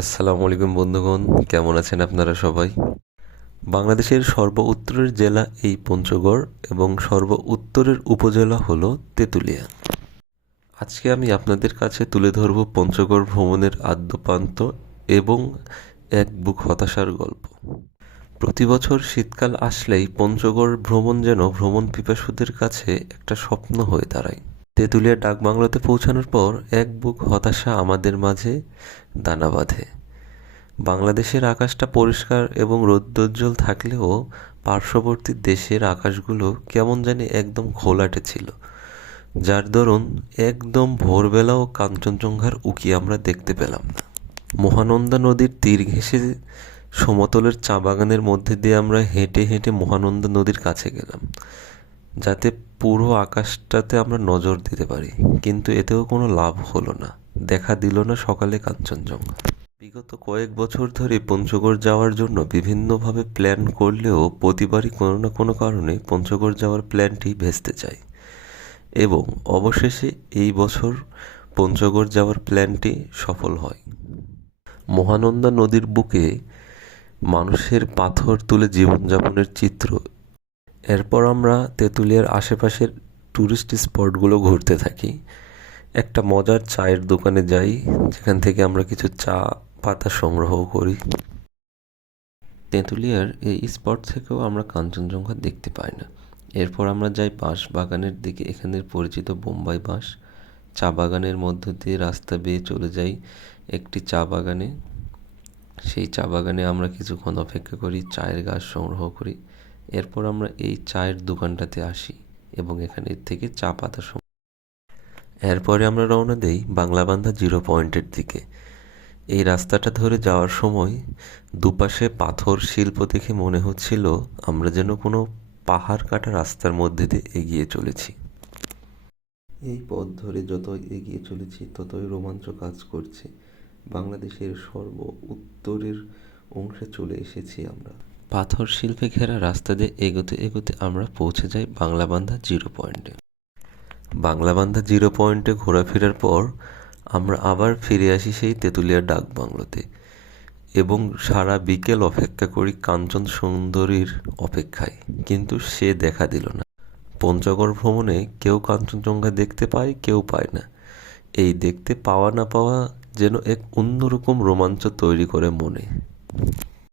আসসালামু আলাইকুম বন্ধুগণ, কেমন আছেন আপনারা সবাই? বাংলাদেশের সর্ব উত্তরের জেলা এই পঞ্চগড় এবং সর্ব উত্তরের উপজেলা হল তেঁতুলিয়া। আজকে আমি আপনাদের কাছে তুলে ধরব পঞ্চগড় ভ্রমণের আদ্যপান্ত এবং এক বুক হতাশার গল্প। প্রতি বছর শীতকাল আসলেই পঞ্চগড় ভ্রমণ যেন ভ্রমণ পিপাসুদের কাছে একটা স্বপ্ন হয়ে দাঁড়ায়। তেঁতুলিয়া ডাকবাংলোতে পৌঁছানোর পর এক বুক হতাশা আমাদের মাঝে দানা বাঁধে। বাংলাদেশের আকাশটা পরিষ্কার এবং রৌদ্রোজ্জ্বল থাকলেও পার্শ্ববর্তী দেশের আকাশগুলো কেমন জানি একদম ঘোলাটে ছিল। যার দরুন একদম ভোরবেলাও কাঞ্চনজঙ্ঘার উকি আমরা দেখতে পেলাম। না মহানন্দা নদীর তীর ঘেঁষে সমতলের চা বাগানের মধ্যে দিয়ে আমরা হেঁটে হেঁটে মহানন্দা নদীর কাছে গেলাম। যাতে পুরো আকাশটাতে আমরা নজর দিতে পারি। কিন্তু এতেও কোনো লাভ হলো না। দেখা দিল না সকালে কাঞ্চনজঙ্ঘা। বিগত কয়েক বছর ধরে পঞ্চগড় যাওয়ার জন্য বিভিন্নভাবে প্ল্যান করলেও প্রতিবারই কোনো না কোনো কারণে পঞ্চগড় যাওয়ার প্ল্যানটি ভেস্তে যায়। এবং অবশেষে এই বছর পঞ্চগড় যাওয়ার প্ল্যানটি সফল হয়। মহানন্দা নদীর বুকে মানুষের পাথর তুলে জীবনযাপনের চিত্র এরপর আমরা তেঁতুলিয়ার আশেপাশের ট্যুরিস্ট স্পটগুলো ঘুরতে থাকি। একটা মজার চায়ের দোকানে যাই, যেখান থেকে আমরা কিছু চা, পাতা সংগ্রহ করি। তেঁতুলিয়ার এই স্পট থেকেও আমরা কাঞ্চনজঙ্ঘা দেখতে পাই না। এরপর আমরা যাই বাঁশ বাগানের দিকে, এখানের পরিচিত বোম্বাই বাঁশ। চা বাগানের মধ্য দিয়ে রাস্তা বেয়ে চলে যাই একটি চা বাগানে। সেই চা বাগানে আমরা কিছুক্ষণ অপেক্ষা করি, চায়ের গাছ সংগ্রহ করি। এরপর আমরা এই চায়ের দোকানটাতে আসি এবং এখানে থেকে চা পাতা এরপরে আমরা রওনা দেই বাংলাবান্ধা জিরো পয়েন্টের দিকে। এই রাস্তাটা ধরে যাওয়ার সময় দুপাশে পাথর শিল্প দেখে মনে হচ্ছিল আমরা যেন কোনো পাহাড় কাটা রাস্তার মধ্যে দিয়ে এগিয়ে চলেছি। এই পথ ধরে যত এগিয়ে চলেছি, ততই রোমাঞ্চ কাজ করছে। বাংলাদেশের সর্ব উত্তরের অংশে চলে এসেছি আমরা। পাথর শিল্পে ঘেরা রাস্তা দিয়ে এগোতে এগোতে আমরা পৌঁছে যাই বাংলাবান্ধা জিরো পয়েন্টে। বাংলাবান্ধা জিরো পয়েন্টে ঘোরাফেরার পর আমরা আবার ফিরে আসি সেই তেঁতুলিয়ার ডাক বাংলোতে এবং সারা বিকেল অপেক্ষা করি কাঞ্চন সুন্দরীর অপেক্ষায়। কিন্তু সে দেখা দিল না। পঞ্চগড় ভ্রমণে কেউ কাঞ্চনজঙ্ঘা দেখতে পায়, কেউ পায় না। এই দেখতে পাওয়া না পাওয়া যেন এক অন্যরকম রোমাঞ্চ তৈরি করে মনে।